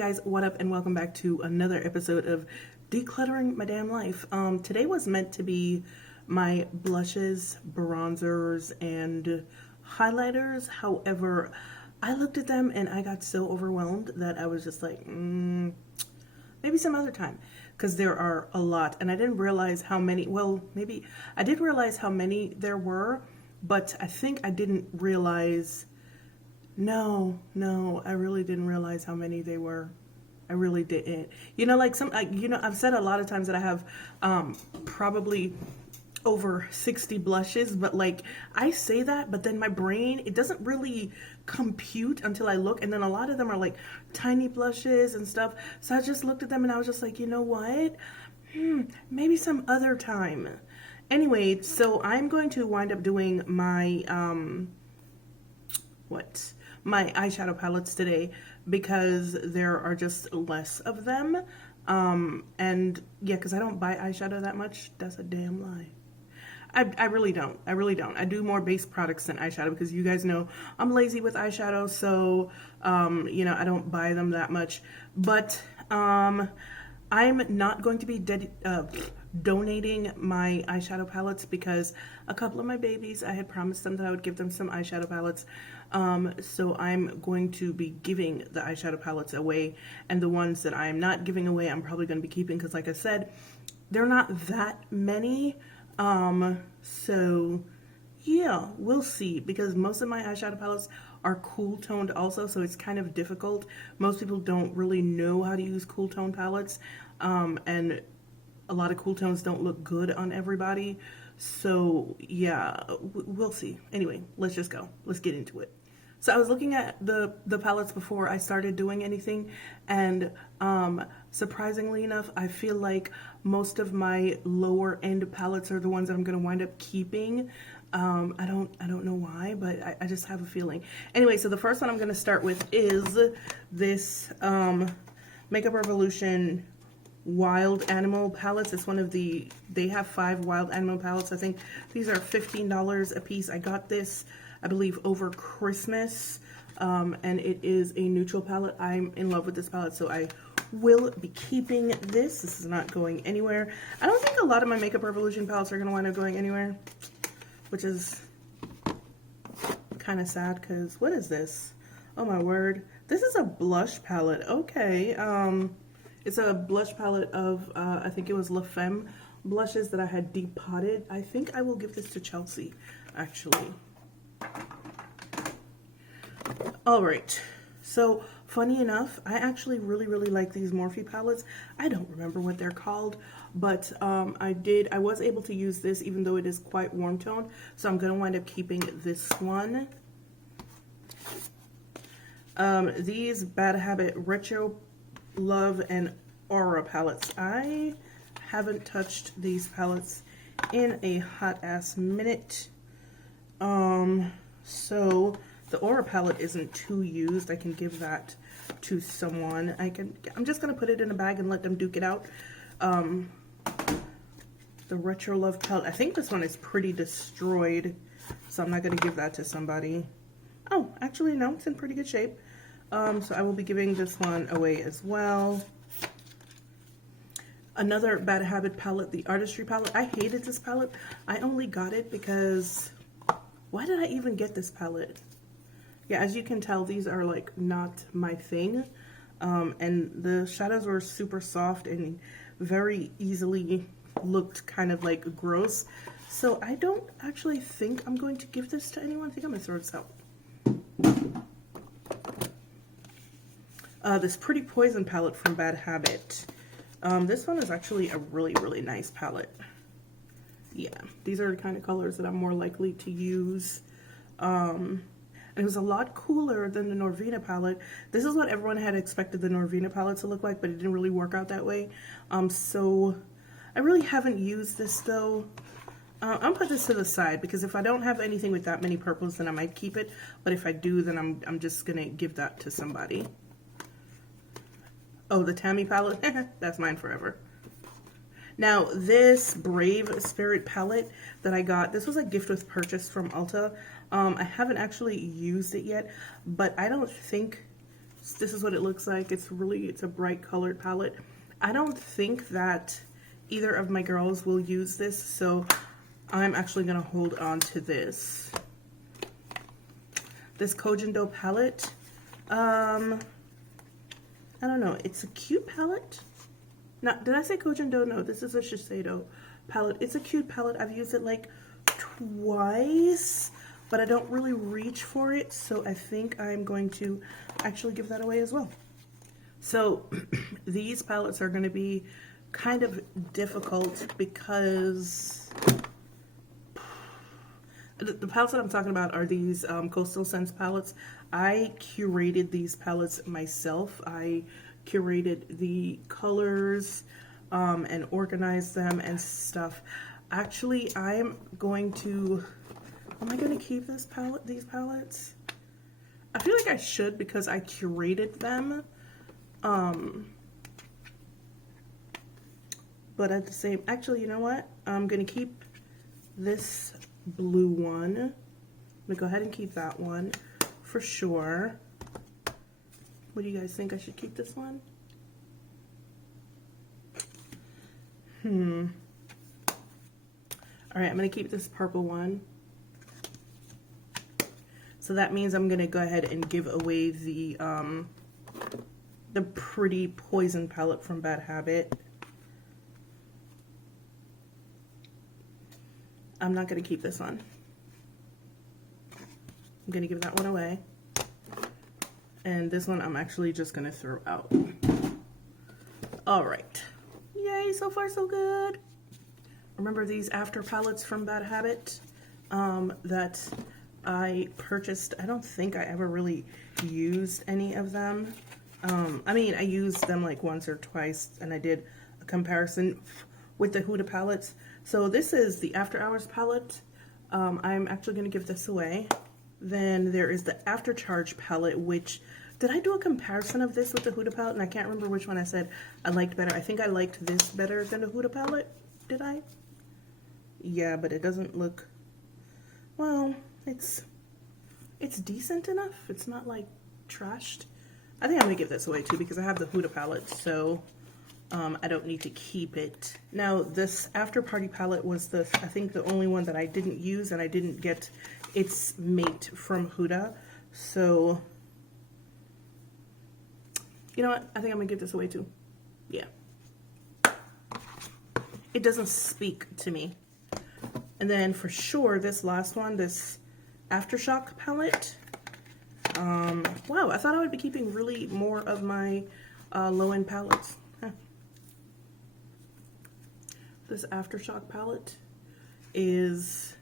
guys, what up, and welcome back to another episode of Decluttering My Damn Life. Today was meant to be my blushes, bronzers, and highlighters. However, I looked at them and I got so overwhelmed that I was just like, maybe some other time, because there are a lot, and I didn't realize how many. Well, maybe I did realize how many there were, but I think I didn't realize. No, I really didn't realize how many they were. I really didn't. You know, like I've said a lot of times that I have probably over 60 blushes, but like I say that, but then my brain, it doesn't really compute until I look, and then a lot of them are like tiny blushes and stuff. So I just looked at them and I was just like, you know what? Maybe some other time. Anyway, so I'm going to wind up doing my my eyeshadow palettes today because there are just less of them. And yeah, because I don't buy eyeshadow that much. That's a damn lie. I really don't. I do more base products than eyeshadow because you guys know I'm lazy with eyeshadow, so you know, I don't buy them that much. But I'm not going to be donating my eyeshadow palettes because a couple of my babies, I had promised them that I would give them some eyeshadow palettes. So I'm going to be giving the eyeshadow palettes away, and the ones that I'm not giving away I'm probably going to be keeping because, like I said, they're not that many. So yeah, we'll see, because most of my eyeshadow palettes are cool toned also, so it's kind of difficult. Most people don't really know how to use cool tone palettes, and a lot of cool tones don't look good on everybody. So yeah, we'll see. Anyway, let's just go. Let's get into it. So I was looking at the palettes before I started doing anything, and surprisingly enough, I feel like most of my lower end palettes are the ones that I'm going to wind up keeping. I don't know why, but I just have a feeling. Anyway, so the first one I'm going to start with is this Makeup Revolution Wild Animal palettes. It's one of they have 5 Wild Animal palettes. I think these are $15 a piece. I got this, I believe, over Christmas, and it is a neutral palette. I'm in love with this palette, so I will be keeping this. This is not going anywhere. I don't think a lot of my Makeup Revolution palettes are going to wind up going anywhere, which is kind of sad, because what is this? Oh my word. This is a blush palette. Okay. It's a blush palette of, I think it was La Femme blushes that I had depotted. I think I will give this to Chelsea, actually. All right. So, funny enough, I actually really like these Morphe palettes. I don't remember what they're called, but I was able to use this even though it is quite warm toned. So I'm going to wind up keeping this one. These Bad Habit Retro Love and Aura palettes. I haven't touched these palettes in a hot ass minute. So the Aura palette isn't too used. I can give that to someone. I'm just gonna put it in a bag and let them duke it out. The Retro Love palette, I think this one is pretty destroyed, so I'm not gonna give that to somebody. Oh, actually no, it's in pretty good shape. So I will be giving this one away as well. Another Bad Habit palette, the Artistry Palette. I hated this palette. I only got it because, why did I even get this palette? Yeah, as you can tell, these are like not my thing. And the shadows were super soft and very easily looked kind of like gross. So I don't actually think I'm going to give this to anyone. I think I'm gonna throw this out. This Pretty Poison palette from Bad Habit. This one is actually a really nice palette. Yeah, these are the kind of colors that I'm more likely to use. And it was a lot cooler than the Norvina palette. This is what everyone had expected the Norvina palette to look like, but it didn't really work out that way. So I really haven't used this though. I'll put this to the side because if I don't have anything with that many purples, then I might keep it. But if I do, then I'm just gonna give that to somebody. Oh, the Tammy palette, that's mine forever. Now, this Brave Spirit palette that I got, this was a gift with purchase from Ulta. I haven't actually used it yet, but I don't think This is what it looks like. It's a bright colored palette. I don't think that either of my girls will use this, so I'm actually gonna hold on to this. This Koh Gen Do palette. I don't know. It's a cute palette. Now, did I say Koh Gen Do? No, this is a Shiseido palette. It's a cute palette. I've used it like twice, but I don't really reach for it, so I think I'm going to actually give that away as well. So these palettes are going to be kind of difficult because the palettes that I'm talking about are these Coastal Scents palettes. I curated these palettes myself. I curated the colors and organized them and stuff. Actually, am I going to keep these palettes? I feel like I should because I curated them. But at the same, actually, you know what? I'm going to keep this blue one. I'm going to go ahead and keep that one for sure. What do you guys think? I should keep this one? All right, I'm going to keep this purple one. So that means I'm going to go ahead and give away the Pretty Poison palette from Bad Habit. I'm not going to keep this one. I'm going to give that one away. And this one I'm actually just going to throw out. All right. Yay, so far so good. Remember these After palettes from Bad Habit that I purchased? I don't think I ever really used any of them. I mean, I used them like once or twice, and I did a comparison with the Huda palettes. So this is the After Hours palette. I'm actually going to give this away. Then there is the After Charge palette, which, did I do a comparison of this with the Huda palette? And I can't remember which one I said I liked better. I think I liked this better than the Huda palette. Did I? Yeah, but it doesn't look, well, it's decent enough. It's not like trashed. I think I'm going to give this away too because I have the Huda palette, so I don't need to keep it. Now, this After Party palette was I think the only one that I didn't use, and I didn't get its mate from Huda. So, you know what? I think I'm going to give this away too. Yeah. It doesn't speak to me. And then for sure, this last one, this Aftershock palette. Wow, I thought I would be keeping really more of my low-end palettes. Huh. This Aftershock palette is,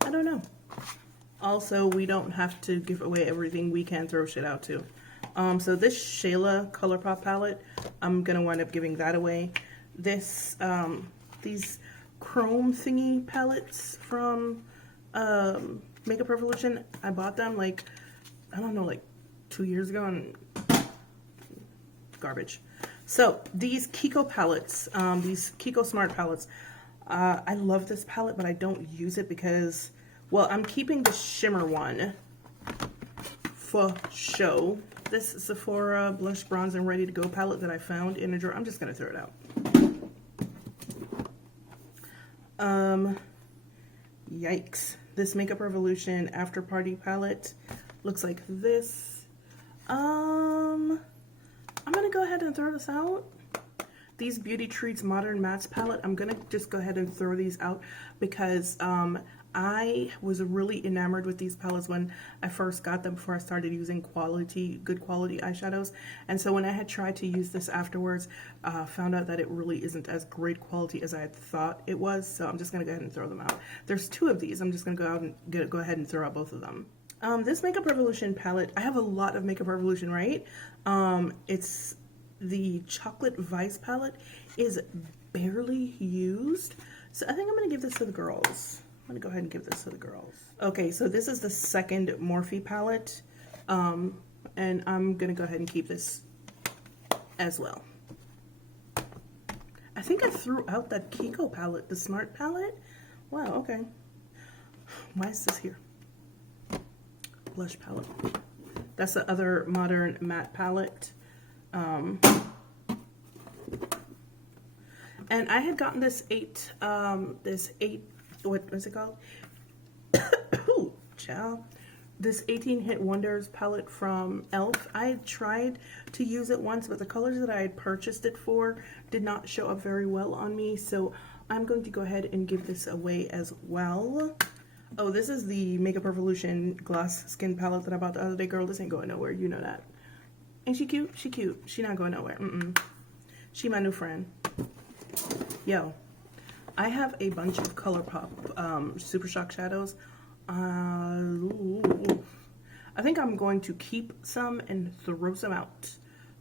I don't know. Also, we don't have to give away everything. We can throw shit out too. So this Shayla ColourPop palette, I'm gonna wind up giving that away. This, these chrome thingy palettes from Makeup Revolution, I bought them like, I don't know, like 2 years ago, and garbage. So these Kiko palettes, these Kiko Smart palettes, I love this palette, but I don't use it because, well, I'm keeping the shimmer one for show. This Sephora Blush, Bronze, and Ready to Go palette that I found in a drawer. I'm just going to throw it out. Yikes. This Makeup Revolution After Party palette looks like this. I'm going to go ahead and throw this out. These Beauty Treats Modern Mattes palette, I'm going to just go ahead and throw these out because I was really enamored with these palettes when I first got them, before I started using good quality eyeshadows. And so when I had tried to use this afterwards, found out that it really isn't as great quality as I had thought it was. So I'm just going to go ahead and throw them out. There's two of these. I'm just going to go ahead and throw out both of them. This Makeup Revolution palette, I have a lot of Makeup Revolution, right? It's the Chocolate Vice palette is barely used. So I think I'm going to give this to the girls. I'm going to go ahead and give this to the girls. Okay, so this is the second Morphe palette, and I'm going to go ahead and keep this as well. I think I threw out that Kiko palette, the Smart palette. Wow, okay. Why is this here? blush palette. That's the other modern matte palette. And I had gotten this what was it called? Ooh, child. This 18 Hit Wonders palette from e.l.f. I had tried to use it once, but the colors that I had purchased it for did not show up very well on me, so I'm going to go ahead and give this away as well. Oh, this is the Makeup Revolution Gloss Skin palette that I bought the other day. Girl, this ain't going nowhere. You know that. Ain't she cute? She cute. She not going nowhere. She my new friend. Yo, I have a bunch of ColourPop Super Shock shadows. I think I'm going to keep some and throw some out.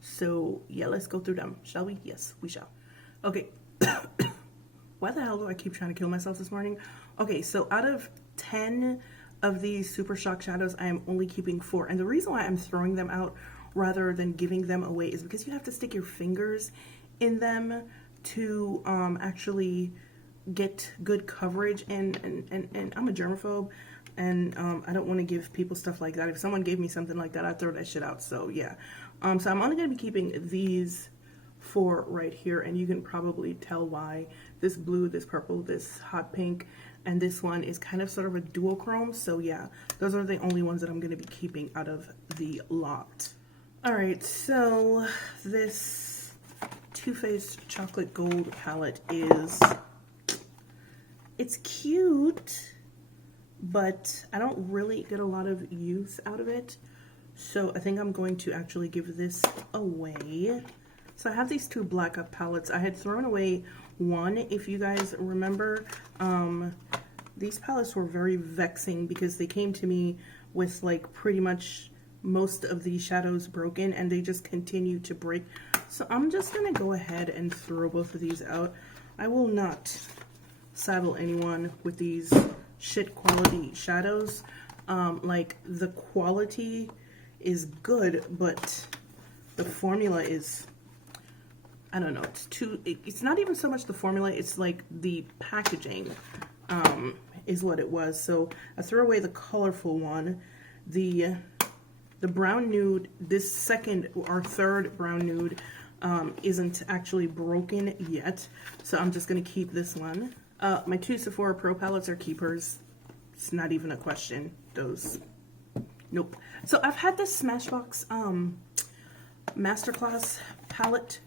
So, yeah, let's go through them. Shall we? Yes, we shall. Okay. Why the hell do I keep trying to kill myself this morning? Okay, so out of 10 of these Super Shock shadows, I am only keeping 4. And the reason why I'm throwing them out rather than giving them away is because you have to stick your fingers in them to actually get good coverage. And I'm a germaphobe, and I don't want to give people stuff like that. If someone gave me something like that, I'd throw that shit out. So yeah, so I'm only going to be keeping these 4 right here, and you can probably tell why. This blue, this purple, this hot pink, and this one is kind of sort of a duochrome. So yeah, those are the only ones that I'm going to be keeping out of the lot. All right, so this Too Faced Chocolate Gold palette it's cute, but I don't really get a lot of use out of it. So I think I'm going to actually give this away. So I have these 2 black up palettes. I had thrown away one, if you guys remember. These palettes were very vexing because they came to me with like pretty much most of the shadows broken, and they just continue to break. So I'm just gonna go ahead and throw both of these out. I will not saddle anyone with these shit quality shadows. Like, the quality is good, but the formula is, I don't know, it's not even so much the formula, it's like the packaging is what it was. So I threw away the colorful one. The brown nude, this second or third brown nude isn't actually broken yet, so I'm just going to keep this one. My 2 Sephora Pro palettes are keepers. It's not even a question. Those, nope. So I've had this Smashbox Masterclass palette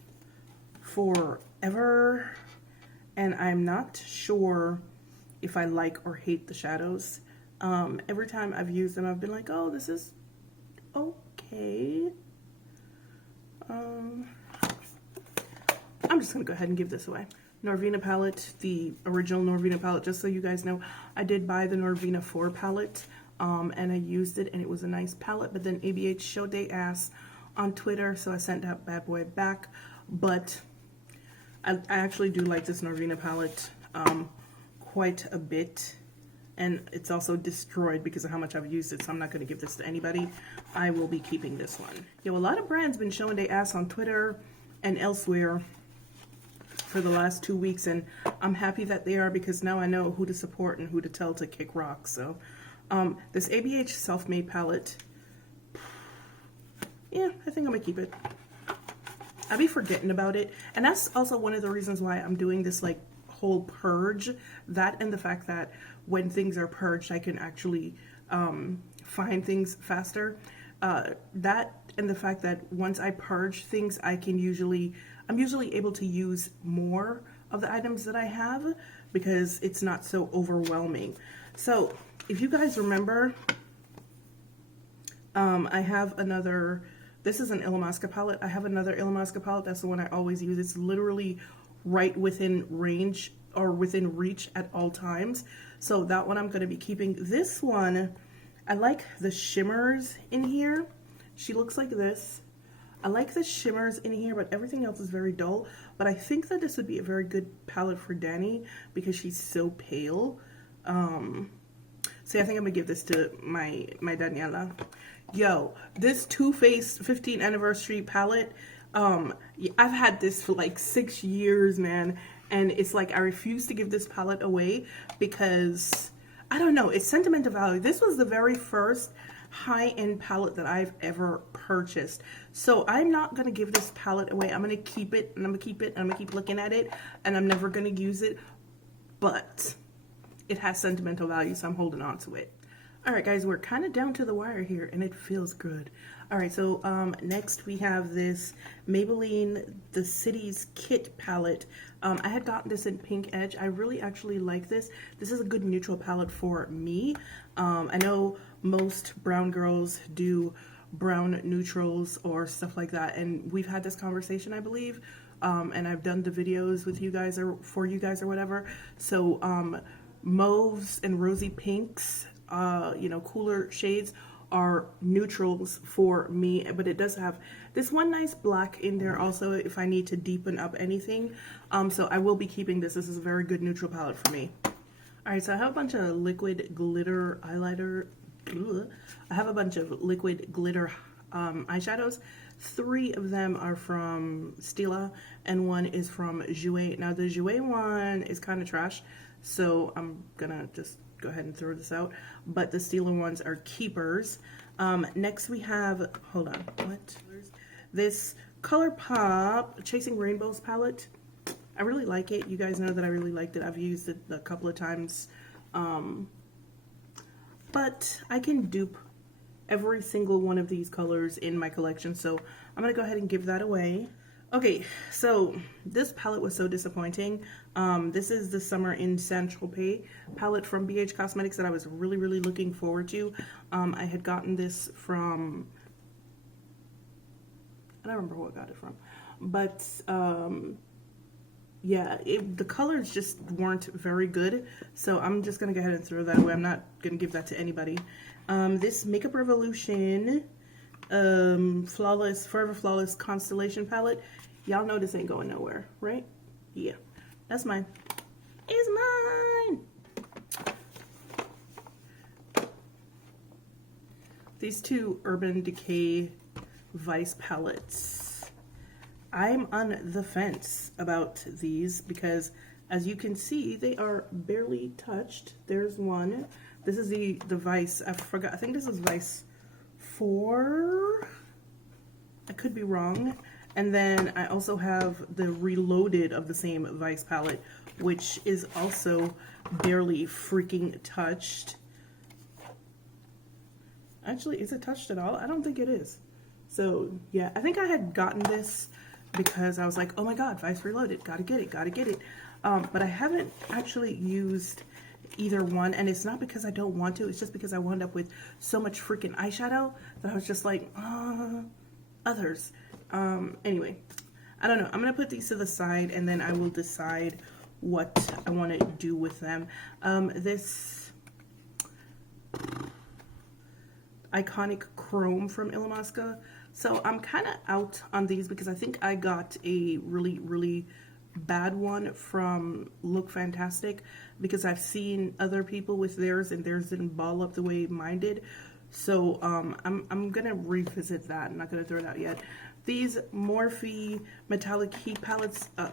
forever, and I'm not sure if I like or hate the shadows. Every time I've used them, I've been like, oh, this is okay. I'm just gonna go ahead and give this away. Norvina palette, the original Norvina palette. Just so you guys know, I did buy the Norvina 4 palette, and I used it, and it was a nice palette, but then ABH showed they ass on Twitter, so I sent that bad boy back. But I actually do like this Norvina palette quite a bit, and it's also destroyed because of how much I've used it, so I'm not going to give this to anybody. I will be keeping this one. Yo, a lot of brands been showing they ass on Twitter and elsewhere for the last 2 weeks, and I'm happy that they are, because now I know who to support and who to tell to kick rock. So this ABH Self-Made palette, yeah, I think I'm gonna keep it. I'll be forgetting about it, and that's also one of the reasons why I'm doing this like whole purge. That and the fact that when things are purged, I can actually find things faster. That and the fact that once I purge things, I'm usually able to use more of the items that I have because it's not so overwhelming. So if you guys remember, I have another, this is an Illamasqua palette. I have another Illamasqua palette. That's the one I always use. It's literally right within range or within reach at all times. So that one I'm going to be keeping. This one, I like the shimmers in here. She looks like this. I like the shimmers in here, but everything else is very dull. But I think that this would be a very good palette for Danny because she's so pale. So I think I'm gonna give this to my Daniela. Yo, this Too Faced 15th anniversary palette, I've had this for like 6 years, man. And it's like I refuse to give this palette away because, I don't know, it's sentimental value. This was the very first high-end palette that I've ever purchased. So I'm not going to give this palette away. I'm going to keep it, and I'm going to keep it, and I'm going to keep looking at it, and I'm never going to use it. But it has sentimental value, so I'm holding on to it. All right, guys, we're kind of down to the wire here, and it feels good. All right, so next we have this Maybelline The Cities Kit palette. I had gotten this in Pink Edge. I really actually like this. This is a good neutral palette for me. I know most brown girls do brown neutrals or stuff like that, and we've had this conversation, I believe, and I've done the videos with you guys or for you guys or whatever. So mauves and rosy pinks, you know, cooler shades are neutrals for me, but it does have this one nice black in there also if I need to deepen up anything. So I will be keeping this. This is a very good neutral palette for me. All right, so I have a bunch of liquid glitter eyeliner. I have a bunch of liquid glitter eyeshadows. 3 of them are from Stila and 1 is from Jouer. Now the Jouer one is kind of trash, so I'm gonna just go ahead and throw this out, but the Stila ones are keepers. Next we have, hold on, what? This ColourPop Chasing Rainbows palette. I really like it. You guys know that I really liked it. I've used it a couple of times, but I can dupe every single one of these colors in my collection, so I'm gonna go ahead and give that away. Okay, so this palette was so disappointing. This is the Summer in Saint-Tropez palette from Beige Cosmetics that I was really looking forward to. I had gotten this from, I don't remember who I got it from, but yeah, the colors just weren't very good, so I'm just gonna go ahead and throw that away. I'm not gonna give that to anybody. This Makeup Revolution Forever Flawless Constellation palette. Y'all know this ain't going nowhere, right? Yeah, that's mine. It's mine. These 2 Urban Decay Vice palettes. I'm on the fence about these because, as you can see, they are barely touched. There's one. This is the Vice. I forgot. I think this is Vice 4. I could be wrong. And then I also have the Reloaded of the same Vice palette, which is also barely freaking touched. Actually, is it touched at all? I don't think it is. So yeah, I think I had gotten this because I was like, oh my god, Vice Reloaded, gotta get it, gotta get it. But I haven't actually used either one, and it's not because I don't want to, it's just because I wound up with so much freaking eyeshadow that I was just like, others. Anyway, I don't know. I'm gonna put these to the side and then I will decide what I want to do with them. This Iconic Chrome from Illamasqua. So I'm kind of out on these because I think I got a really bad one from Look Fantastic because I've seen other people with theirs and theirs didn't ball up the way mine did. So I'm gonna revisit that. I'm not gonna throw it out yet. These Morphe Metallic Heat palettes, I'll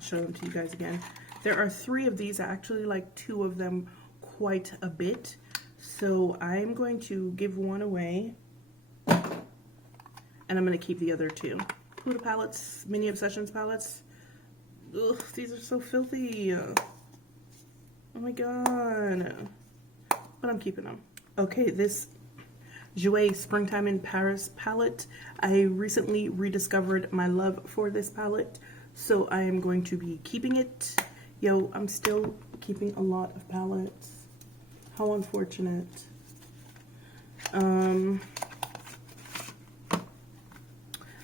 show them to you guys again. There are 3 of these. I actually like 2 of them quite a bit. So I'm going to give one away, and I'm going to keep the other 2. Huda palettes, Mini Obsessions palettes. Ugh, these are so filthy. Oh my god. But I'm keeping them. Okay, this Jouer Springtime in Paris palette. I recently rediscovered my love for this palette, so I am going to be keeping it. Yo, I'm still keeping a lot of palettes. How unfortunate.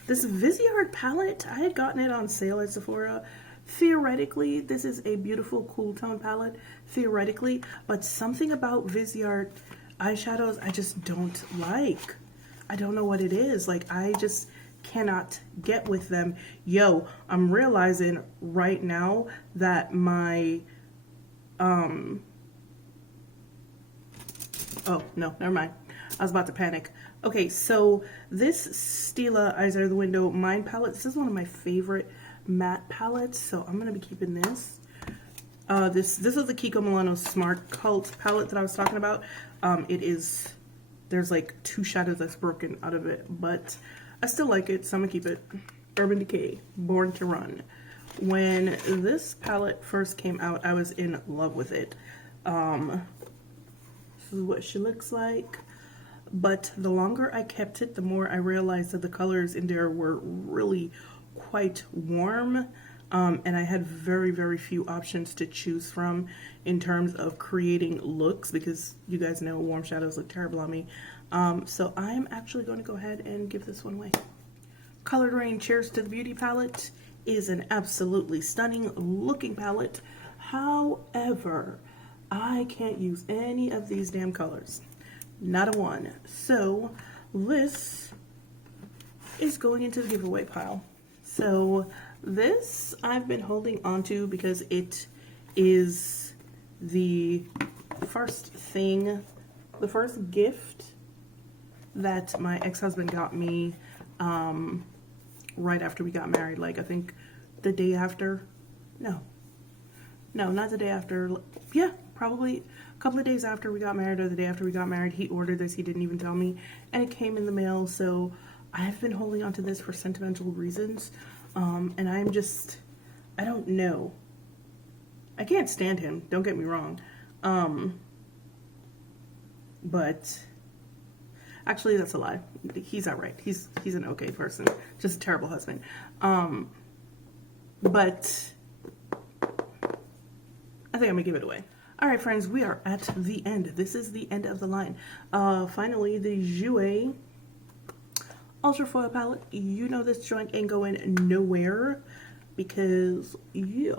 This Viseart palette, I had gotten it on sale at Sephora. Theoretically, this is a beautiful cool tone palette, theoretically, but something about Viseart eyeshadows I just don't like. I don't know what it is. Like, I just cannot get with them. Yo, I'm realizing right now that my oh no, never mind, I was about to panic. Okay, so this Stila Eyes Out of the Window Mine palette, this is one of my favorite matte palettes, so I'm gonna be keeping this. This is the Kiko Milano Smart Cult palette that I was talking about. There's like 2 shadows that's broken out of it, but I still like it, so I'm gonna keep it. Urban Decay, Born to Run. When this palette first came out, I was in love with it. This is what she looks like. But the longer I kept it, the more I realized that the colors in there were really quite warm. And I had very, very few options to choose from in terms of creating looks, because you guys know warm shadows look terrible on me. So I'm actually going to go ahead and give this one away. Colored Rain Cheers to the Beauty palette is an absolutely stunning looking palette. However, I can't use any of these damn colors. Not a one. So this is going into the giveaway pile. So this I've been holding on to because it is the first gift that my ex-husband got me right after we got married. Like, I think the day after. No, not the day after. Yeah, probably a couple of days after we got married, or the day after we got married. He ordered this. He didn't even tell me, and it came in the mail. So I've been holding on to this for sentimental reasons, and I don't know. I can't stand him, don't get me wrong, but actually that's a lie. He's all right. He's an okay person, just a terrible husband. But I think I'm gonna give it away. All right, friends, we are at the end. This is the end of the line. Finally, the Jouer Ultra Foil palette. You know this joint ain't going nowhere because, yeah.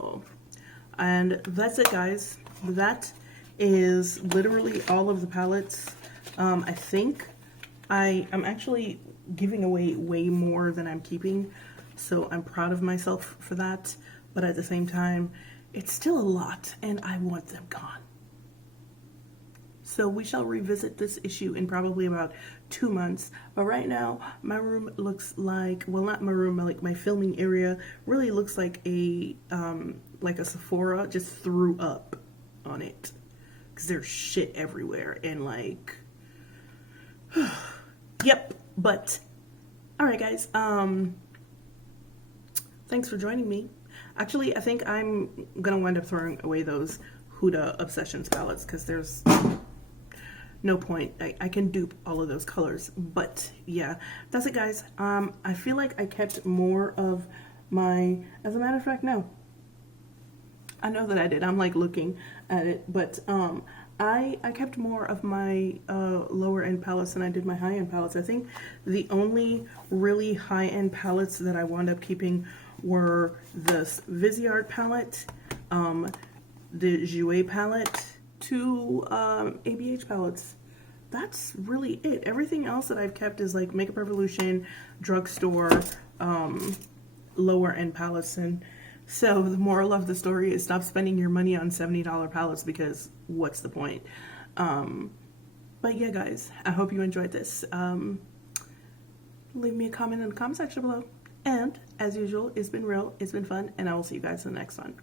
And that's it, guys. That is literally all of the palettes. I think I'm actually giving away way more than I'm keeping, so I'm proud of myself for that. But at the same time, it's still a lot, and I want them gone. So we shall revisit this issue in probably about 2 months. But right now, my room looks like, well, not my room, like my filming area really looks like a Sephora just threw up on it. Because there's shit everywhere, and like, yep. But, all right, guys. Thanks for joining me. Actually, I think I'm gonna wind up throwing away those Huda Obsessions palettes because there's no point. I can dupe all of those colors. But yeah, that's it, guys. I feel like I kept more of my, as a matter of fact, no. I know that I did. I'm like looking at it, but I kept more of my lower end palettes than I did my high end palettes. I think the only really high end palettes that I wound up keeping were this Viseart palette, the Jouer palette, 2 ABH palettes. That's really it. Everything else that I've kept is like Makeup Revolution, drugstore, lower end palettes. And so the moral of the story is stop spending your money on $70 palettes because what's the point? But yeah, guys, I hope you enjoyed this. Leave me a comment in the comment section below. And as usual, it's been real, it's been fun, and I will see you guys in the next one.